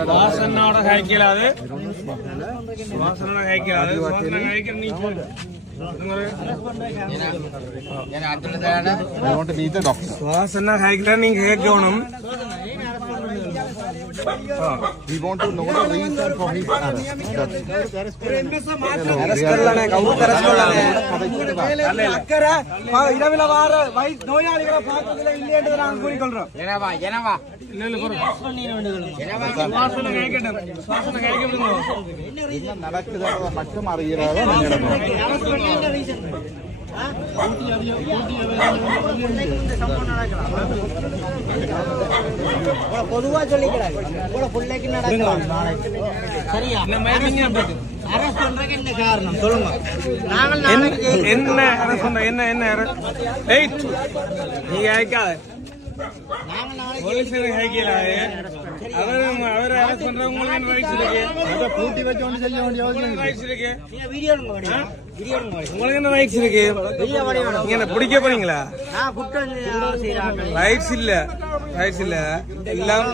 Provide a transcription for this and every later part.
சுவாசனோட കഴിക്കലാതെ சுவாசனோட കഴിക്കலாது சுவாசனம் കഴിക്കണം நீங்க கேட்கணும். We want to know the reason for his arrest. இரவில் வார நோயாளிகளை பார்த்ததுல இல்லை என்று நாங்கள் கூறிக்கொள்றோம் எனவா எனவா நடக்குது மட்டும் அறிகிறதா பொதுவா சொல்லிக்கிறாங்க கூட பிள்ளைக்கு நடக்கலாம் சரியா? அரசு பண்றதுக்கு என்ன காரணம்? சொல்லுங்க. நாங்கள் என்ன? அரசு என்ன? என்ன? அரசு ஏய் நீங்க அழைக்காத. நாங்கள் நாளைக்கு போலீஸ் அழைக்கல. அவர் அவர் அரசு பண்ற உங்களுக்கு என்ன ரைட்ஸ் இருக்கு? கூட்டி வச்சு ஒன்று செய்ய வேண்டிய அவசியம் ரைட்ஸ் இருக்கு நீங்க வீடியோ? உங்களுக்கு என்ன ரைட்ஸ் இருக்கு வீடியோ வடிவா. நீங்க என்ன பிடிக்க போறீங்களா நான் ரைட்ஸ் இல்ல ரைட்ஸ் இல்ல எல்லாம்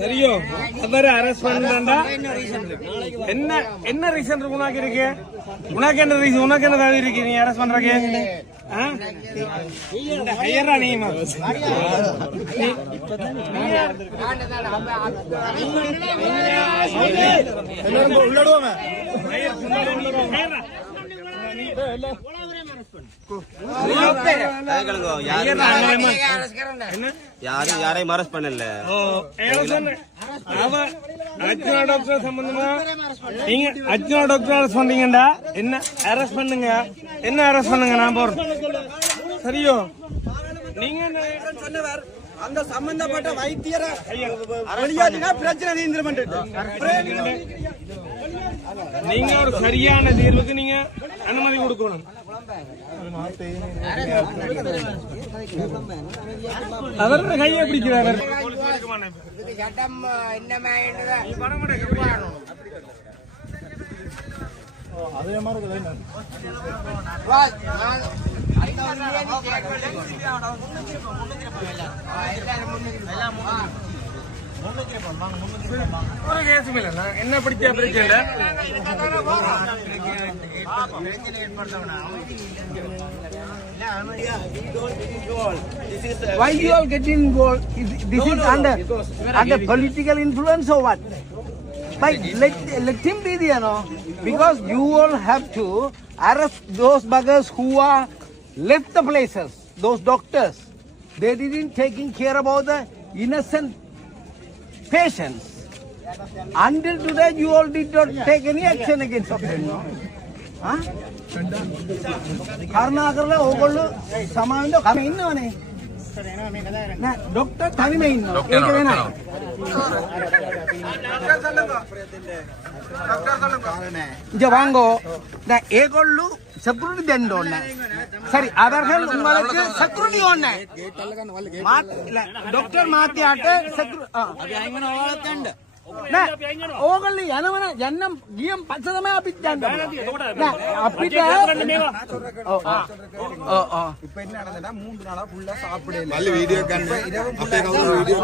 சரியோ அவர் அரெஸ்ட் பண்ணா என்ன என்ன ரீசன் இருக்கு உனக்கு இருக்கு உனக்கு என்ன ரீசன் உனக்கு என்ன தகுதி இருக்கு நீ அரெஸ்ட் பண்றக்கு ஆ? இந்த ஹையரா நீ என்ன யாரும் யாரையும் அரெஸ்ட் பண்ணல ஓ, அர்ஜுனா டாக்டர் சம்பந்தமா நீங்க அர்ஜுனா டாக்டர் அரெஸ்ட் பண்றீங்கடா என்ன? அரெஸ்ட் பண்ணுங்க என்ன அரெஸ்ட் பண்ணுங்க நான் போறேன் சரியோ நீங்க சொன்னவர் அந்த சம்பந்தப்பட்ட வைத்தியரை பிரச்சனை தீர்ந்துரும் நீங்க ஒரு சரியான தீர்வுக்கு நீங்க அனுமதி கொடுக்கணும். அவர் கையை பிடிக்கிறார். சட்டம் அதே மாதிரி இருக்குது ஒரு கேஸும் இல்ல நான் என்ன பிடிச்ச பிரச்சனை Why you all getting involved? Is- This is under under political influence or what? But let let him be there, no? Because you all have to arrest those buggers who are left the places. Those doctors, they didn't taking care about the innocent patients. Until today, you all did not take any action against them, no? Huh? කරුණාකරලා ඕගොල්ලෝ සමාවෙන්න කම ඉන්නවනේ නෑ doctor තනිම ඉන්නවා ඒක වෙනයි இங்க வாங்கோ நான் ஏகொள்ளு செக்யூரிட்டி தென் ஒண்ணு சரி அவர்கள் உங்களுக்கு செக்யூரிட்டி ஒண்ணு டாக்டர் மாத்தியாட்டு செக்யூரிட்டி ඕගල්ල යනවන යන්නම් ගියම් පක්ෂ තමයි අපිත් යන්න අපිට ඔව්, ඔව්. ඔව්, ඔව්. இப்ப என்ன நடந்ததுன்னா மூன்று நாளா ஃபுல்லா சாப்பிடல மல்லி வீடியோ கண்ணு அப்பே கவுரு வீடியோ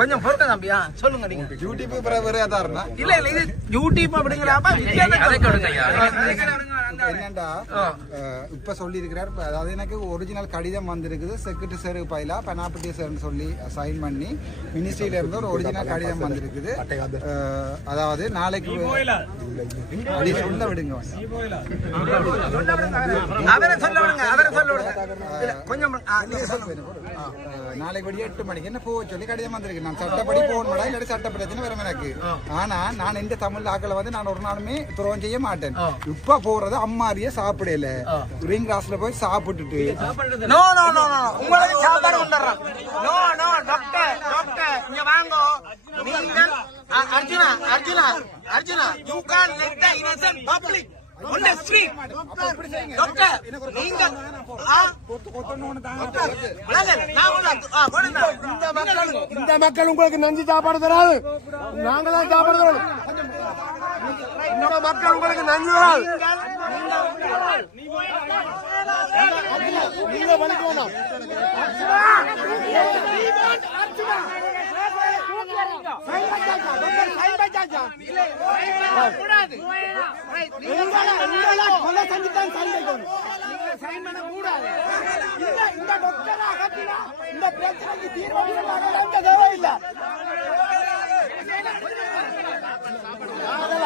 கொஞ்சம் பொறுத்த தம்பியா சொல்லுங்க நீங்க யூடியூப் வேற ஏதாருன்னா இல்ல இல்ல இது யூடியூப் அப்படிங்கிறாப்ப என்னண்டா? இப்ப சொல்லி இருக்கிறார் அதாவது எனக்கு ஒரிஜினல் கடிதம் வந்திருக்குது. செக்ரட்டரி சார் பயிலா பெனாபிட்டி சார்னு சொல்லி சைன் பண்ணி மினிஸ்ட்ரியில இருந்து ஒரு ஒரிஜினல் கடிதம் வந்திருக்குது. அதாவது நாளைக்கு அப்படி சொல்ல விடுங்க. கொஞ்சம் நாளைக்கு படி எட்டு மணிக்கு. என்ன போக சொல்லி கடிதம் வந்திருக்கு. நான் சட்டப்படி போகணும்டா இல்லாட்டி சட்ட பிரச்சனை வரும் எனக்கு. ஆனா நான் எந்த தமிழ் ஆக்களை வந்து நான் ஒரு நாளுமே துரோகம் செய்ய மாட்டேன். இப்ப போறது அம்மாரியே சாப்பிடல. ரிங் கிராஸ்ல போய் சாப்பிட்டுட்டு. நோ நோ நோ நோ உங்களுக்கு சாப்பாடு கொண்டுறோம் நோ நோ டாக்டர் டாக்டர் இங்க வாங்கோ. நீங்கள் Arjuna Arjuna Arjuna you can't let the innocent public doctor நீங்க இந்த மக்கள் இந்த மக்கள் உங்களுக்கு நஞ்சு சாப்பாடு தராது. நாங்க தான் சாப்பாடு தரோம். இந்த மக்கள் உங்களுக்கு நஞ்சு நீங்க பண்ணிக்கணும் கொலை செஞ்சுதான் சண்டைக்கணும் இந்த இந்த டாக்டர் இந்த பிரச்சனைக்கு தீர்வு தேவையில்லை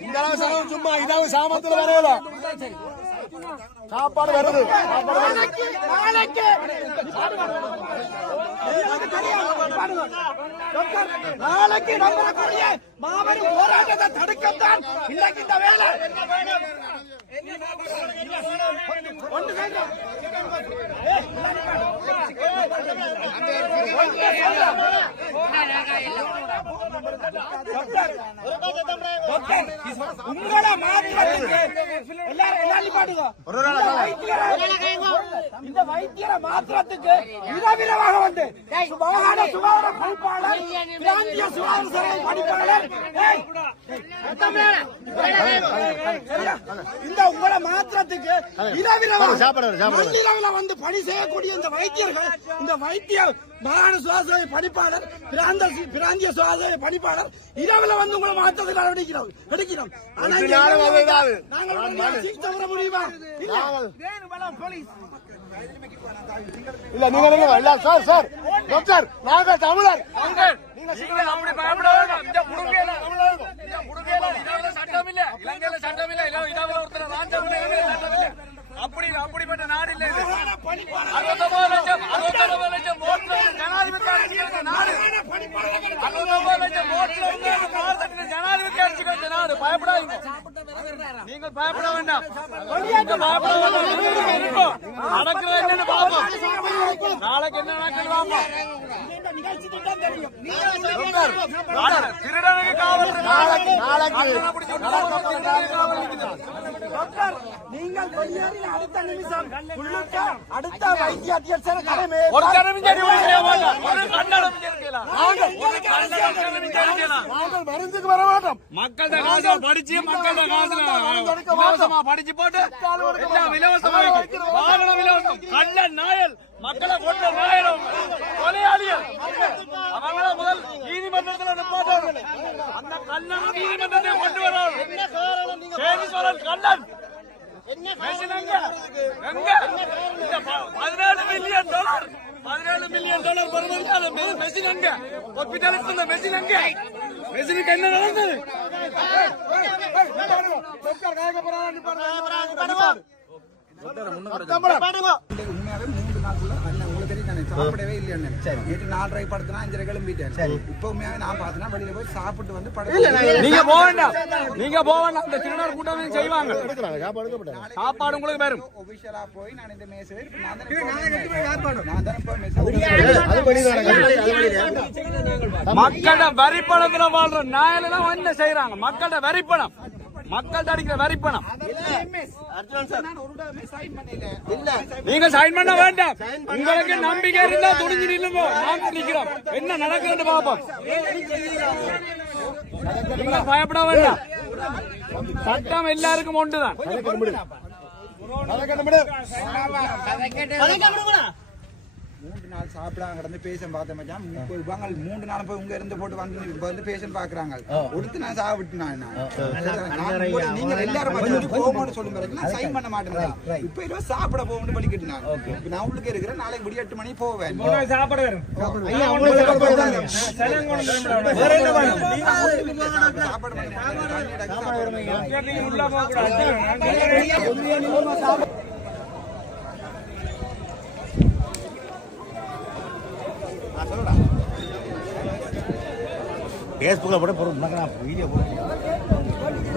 இந்த அளவு செலவு சும்மா இதாவது சாமத்துல வரையல சாப்பாடு வருது. சாப்பாடு வருது. நாளைக்கு நம்பக்கூடிய மாபெரும் போராட்டத்தை தடுக்கத்தான் இன்றைக்கு இந்த வேலை ஒன்று. உங்களை எல்லாரும் எல்லாரும் பாடுங்க இந்த வைத்தியரை- மாத்திரத்துக்கு விதவிதமாக வந்து மாகாண சுகாதார பணிப்பாளர் பிராந்திய சுகாதார சேவை பணிப்பாளர்? இந்த உங்களை மாத்திரத்துக்கு நள்ளிரவுல வந்து பணி செய்யக்கூடிய இந்த வைத்தியர்கள் இந்த வைத்திய மாகாண சுகாதார பணிப்பாளர் பிராந்த பிராந்திய சுகாதார பணிப்பாளர் இரவுல வந்து உங்களை மாற்றத்தில் நடவடிக்கிறோம் எடுக்கிறோம் ஆனா இங்க நாங்கள் சிகிச்சை முடியுமா? இல்ல நீங்க நீங்க இல்ல சார் சார். டாக்டர் நாங்க தமிழர். நீங்க அப்படி பயப்பட வேண்டாம். இந்த புடுங்கல இந்த புடுங்கல இதால சட்டம் இல்ல. இலங்கையில சட்டம் இல்ல இல்ல இதால ஒருத்தர் ராஜ்யம் இல்ல இலங்கையில சட்டம் இல்ல. அப்படி அப்படிப்பட்ட நாடு இல்ல இது. அறுபத்தொன்பது லட்சம் அறுபத்தொன்பது லட்சம் ஓட்டுல ஜனாதிபதி அடிச்சிருக்க நாடு. அறுபத்தொன்பது லட்சம் ஓட்டுல வந்து அந்த பாரதத்தின் ஜனாதிபதி அடிச்சுக்கிற நாடு. பயப்படாதீங்க. நீங்கள் பயப்பட வேண்டாம். பயப்பட வேண்டாம். நடக்கிறது என்னன்னு பார்ப்போம். நாளைக்கு என்ன நடக்குது பார்ப்போம். திருடனுக்கு காவல் நீங்கள் வெளியேறின அடுத்த நிமிஷம் உள்ளுக்க அடுத்த வைத்திய அத்தியட்சர் கடமை ஒரு நாங்கள் மருந்துக்கு வர மாட்டோம் படிச்சு படிச்சு போட்டு வாகனம் இலவசம் கள்ள நாயல் மக்களை மெஷினுக்கு என்ன நடந்தது? உண்மையாவே மூன்று நாளுக்குள்ள அண்ணன் சாப்பிடவே இல்லை அண்ணன் நேற்று நாலரை படுத்தினா அஞ்சரை கிளம்பிட்டேன் இப்ப உண்மையாவே நான் பார்த்தேன்னா வெளியில போய் சாப்பிட்டு வந்து படுத்து நீங்க போக வேண்டாம். நீங்க போக வேண்டாம். இந்த திருநர் கூட்டம் செய்வாங்க. சாப்பாடு உங்களுக்கு வரும். ஒபிஷியலா போய் நான் இந்த மேசை நான் தானே போய் வரிப்பணத்துல வாழ்ற நாயெல்லாம் என்ன செய்யறாங்க மக்களோட வரிப்பணம். மக்கள்கிட்ட அடிக்கிற வரிப்பணம் நீங்க சைன் பண்ண வேண்டாம். உங்களுக்கு நம்பிக்கை இருந்தா துணிஞ்சு நில்லுங்க. நாங்க நிக்கிறோம் என்ன நடக்குதுன்னு பாப்போம். நீங்க பயப்பட வேண்டாம். சட்டம் எல்லாருக்கும் ஒன்றுதான். மூன்று நாள் சாப்பிடாம கிடந்து பேஷன் பார்த்தேன் மச்சான் முப்பது ரூபாய் மூன்று நாள் போய் உங்க இருந்து போட்டு வந்து இப்ப வந்து பேஷன் பாக்குறாங்க ஒடுத்து நான் சாப்பிட்டு நான் போய் நீங்க எல்லாரும் போகணும்னு சொல்லும் பிறகு நான் சைன் பண்ண மாட்டேன். இப்ப இருவா சாப்பிட போகணும்னு படிக்கிட்டு நான் இப்ப நான் உள்ளுக்கு இருக்கிறேன். நாளைக்கு விடிய எட்டு மணிக்கு போவேன். சாப்பாடு வரும். சாப்பாடு ஃபேஸ்புக்கில் போட போகிறோம் நான் வீடியோ போடுறேன்